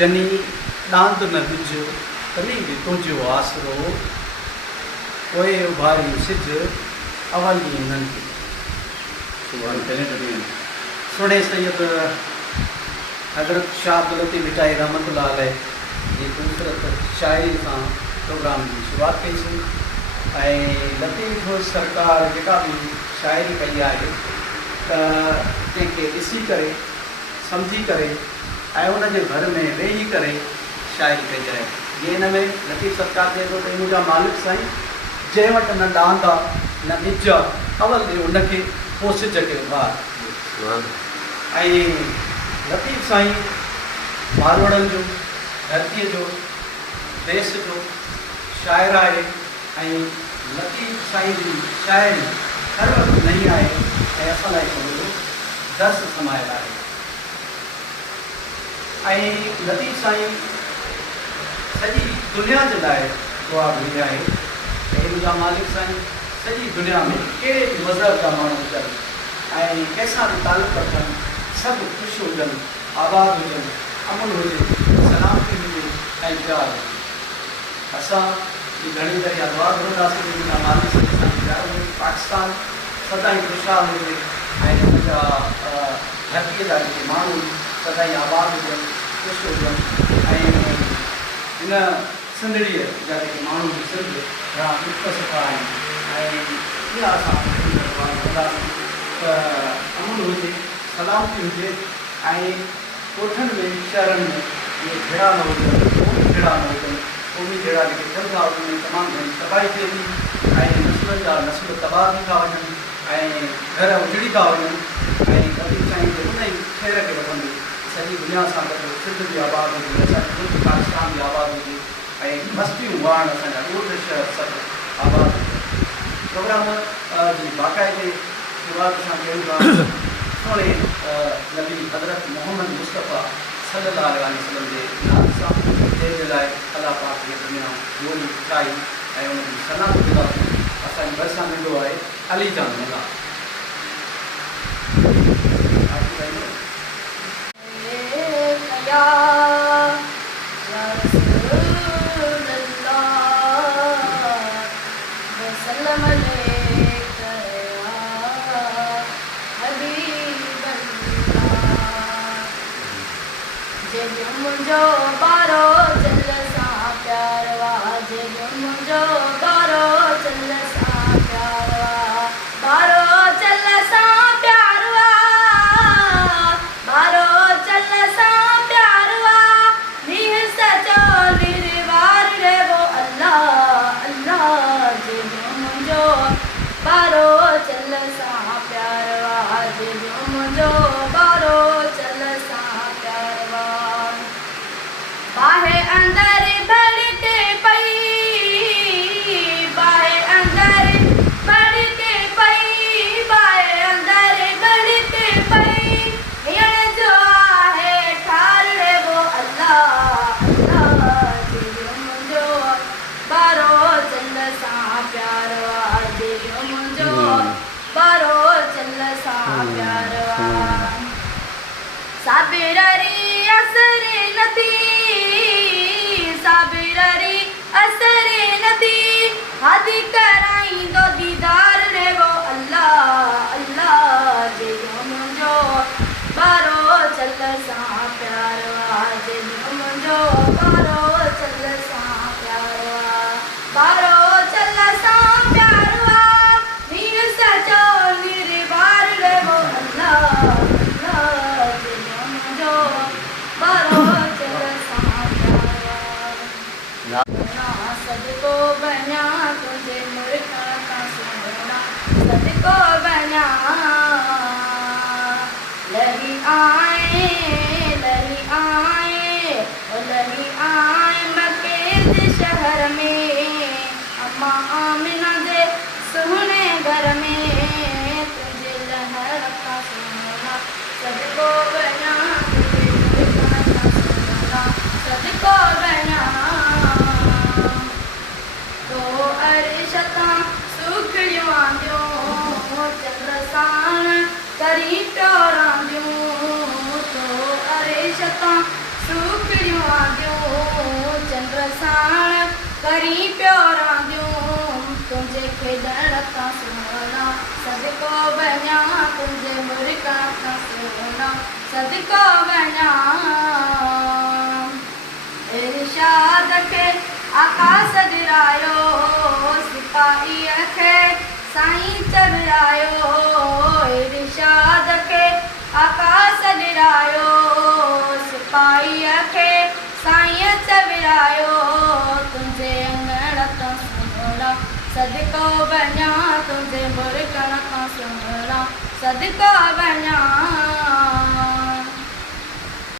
जनी डांद न विझ तनी भी तुझो आसरो ओए उभारी सिज अवली नंदी सुने सैयद हज़रत शाह अब्दुल लतीफ़ भुट्टाई रहमतुल्लाह अलैह जी खूबसूरत शायरी सां प्रोग्राम की शुरुआत कईसीं। लतीफ़ सरकार जेका भी शायरी कई है जैसे ॾिसी करे समझी करे उनके घर में वेही करे शायरी कई जाए। ये इन में लतीफ़ सरकार चए थो त मुंहिंजा मालिक साईं जंहिं वटि न डांद न निज अवल ॾे उनखे पोइ सिज खे उभार। लतीफ़ साईं मारवड़नि जो धरतीअ जो देश जो शाइर है। लतीफ़ साईं जी शायरी हर वक्त नहीं है असां लाइ दर्स समायल है। लतीफ़ साईं सॼी दुनिया के लाइ दुआ घुरी है। मुंहिंजा मालिक साईं सॼी दुनिया में कहिड़े भी मज़हब जा माण्हू हुजनि कंहिंसां भी तालुक़ रखनि सब ख़ुश हुजनि आबाद हुजनि अमन हुजे सलामती हुजे प्यार हुजे। असां घणी दफ़ा दुआ घुरंदासीं मुंहिंजा मालिक साईं पाकिस्तान सदाईं खुशहाल हुजे हुनजा धरतीअ जा जेके माण्हू सदाईं आबाद हुजनि ख़ुश हुजनि इन सिंधड़ीअ जा जेके माण्हू सिंध जा दुख सुखा आहिनि असां अमन हुजे सलामती हुजे कोठनि में शहरनि में ये भेड़ा न हुजनि क़ौमी भेड़ा न हुजनि क़ौमी भेड़ा जेके थियनि था उनमें तमामु घणी तबाही थिए थी नसलनि जा नस्ल तबाह थी था वञनि घर उजड़ी था वञनि लतीफ़ साईं जे उन ई ख़ैर खे वठंदे सॼी दुनिया सां गॾु सिंध भी आबाद हुजे असांजो मुल्क पाकिस्तान भी आबाद हुजे बस्तियूं वाण असांजा ॻोठ शहर सभु आबाद हुजे। प्रोग्राम जी बाक़ाइदे शुरूआत सां कयूं था सोने नबी हज़रत मोहम्मद मुस्तफ़ा सल्लल्लाहु अलैहि वसल्लम के नाम सां जंहिंजे लाइ अल्लाह पाक खे दुनिया ॻोल्ही ठाही उनकी सलाह ॾींदासीं। असांजे भरिसां वेंदो आहे अली जान मुला। मुझो बारो चल सा प्यारवा मुझो बारो चल सा प्यारवा बारो चल सा प्यारवा बारो चल सा प्यारवा नीह सचो निर्वार रे वो अल्लाह अल्लाह मुझो बारो चल सा प्यारवा मुझो बारो चल सा प्यारवा बाहे अंदर बढ़ते पई बाहे अंदर बढ़ते पई बाहे अंदर बढ़ते पई हियण जो आहे ठार रे वो अल्लाह अल्लाह मुंहिंजो बारो चल सां प्यारवा मुंहिंजो बारो चल सां प्यारवा साबिररी असर नथी साबिररी असर नथी हदी कराईंदो दीदार रे वो अल्लाह अल्लाह मुंहिंजो बारो चल सां प्यारवा मुंहिंजो बारो चल सां प्यारवा बारो चल सां प्यारवा नीर सचो निर्वार रे वो अल्लाह सदको बना तुझे मुर्खा का सुना सदको बना लही आए मक्के शहर में अम्मा आमिना दे सुने घर में तुझे लहर का सुना सदको बना तुझे मुर्खा का सुना सदको बना तो अरिशता सुखियूं आंदियूं चंद्रसान करी टोरांदियूं तो अरिशता सुखियूं परी प्योरा दियूं तुंहिंजे खेॾण खां सुहिणा सदिको वञा तुंहिंजे मुर्गन खां सुहिणा सदिको वञा इरशाद खे आकाश गिरायो सिपाहीअ खे साईं चढ़ायो इरशाद खे आकाश गिरायो सिपाहीअ खे साईं चढ़ायो तुंहिंजे अंगण खां सुहिणा सदिको वञा तुंहिंजे मुर्गन खां सुहिणा सदिको वञा